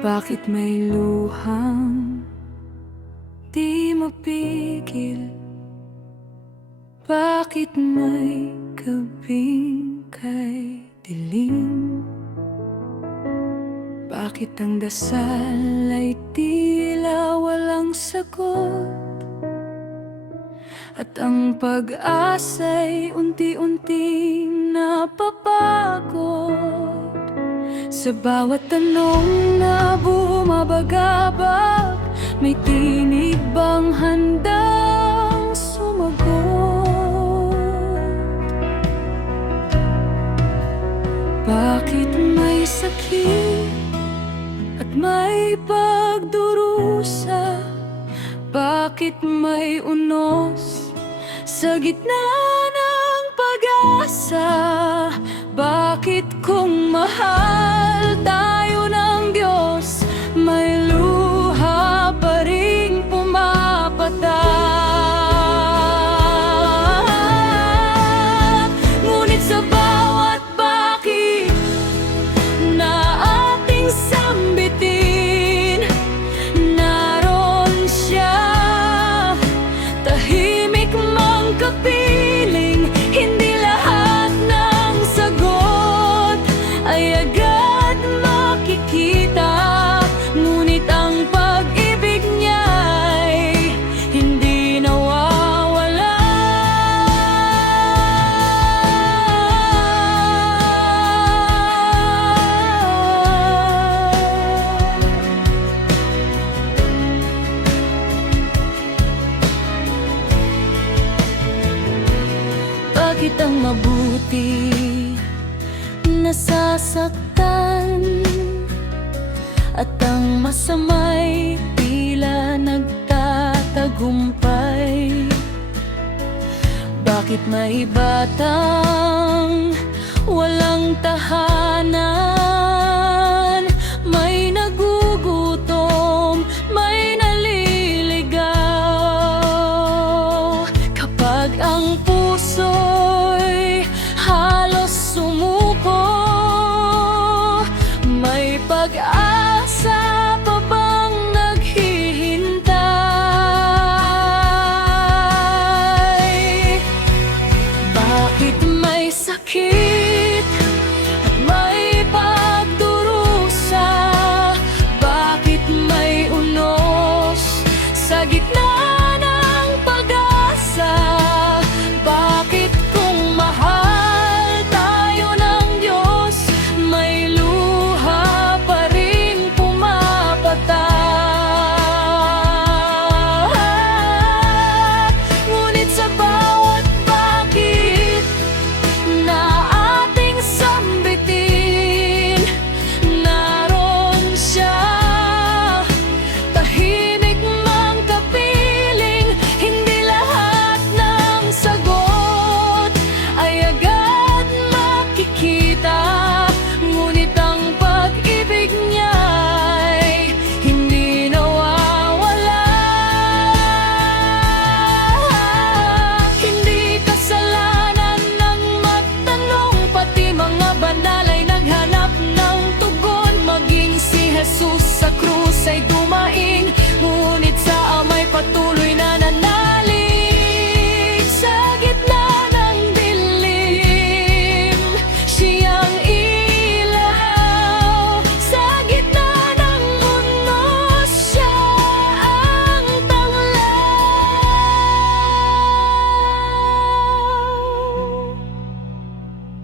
Bakit may luhang di mapigil? Bakit may gabing kay dilim? Bakit ang dasal ay tila walang sagot? At ang pag-asa'y unti-unting napapagod. Sa bawat tanong na bumabagabag, may tinig bang handang sumagot? Bakit may sakit at may pagdurusa? Bakit may unos sa gitna ng pag-asa? Bakit kung mahal tayo ng Diyos, may luha pa ring pumapatak? Ngunit sa bawat bakit na ating sambitin, naroon siya, tahimik mang kapiling. Hindi lahat ng sagot ay agad makikita, ngunit ang pag-ibig niya'y hindi nawawala. Bakit ang mabuti nasasaktan at ang masama'y tila nagtatagumpay? Bakit may batang walang tahanan, may nagugutom, may naliligaw? Kapag ang puso'y halos sumuko, may pag-asa pa bang naghihintay? Bakit may sakit at may pagdurusa? Bakit may unos sa gitna ng pag-asa? Bakit kung mahal tayo ng Diyos, may luha pa ring pumapatak? Ngunit sa bawat bakit na ating sambitin, naroon siya, tahimik mang kapiling. Hindi lahat ng sagot ay agad makikita, ngunit ang pag-ibig niya'y hindi nawawala. Hindi kasalanan ng magtanong, pati mga banal ay naghanap ng tugon. Maging si Jesus sa krus ay dumaing, ngunit sa Ama'y patuloy na nanalig. Sa gitna ng dilim, siyang ilaw. Sa gitna ng unos, siya ang tanglaw.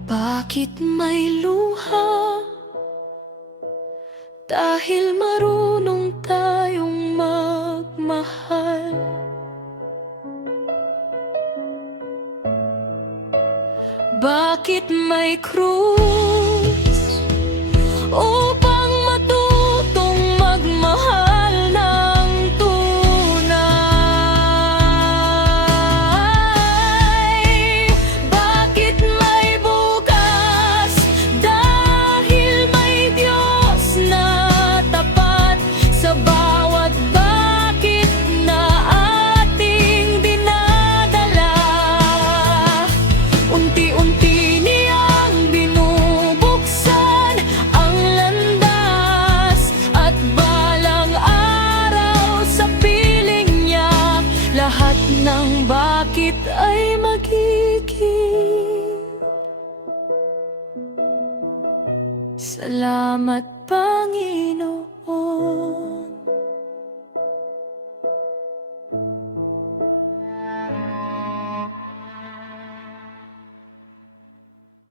Bakit may luha? Dahil marunong tayong magmahal. Bakit may krus? Upang matutong magmahal ng tunay. Bakit may bukas? Dahil may Diyos na tapat. Sa bawat bakit na ating dinadala, unti-unti niyang binubuksan ang landas at lahat ng bakit ay magiging salamat, Panginoon.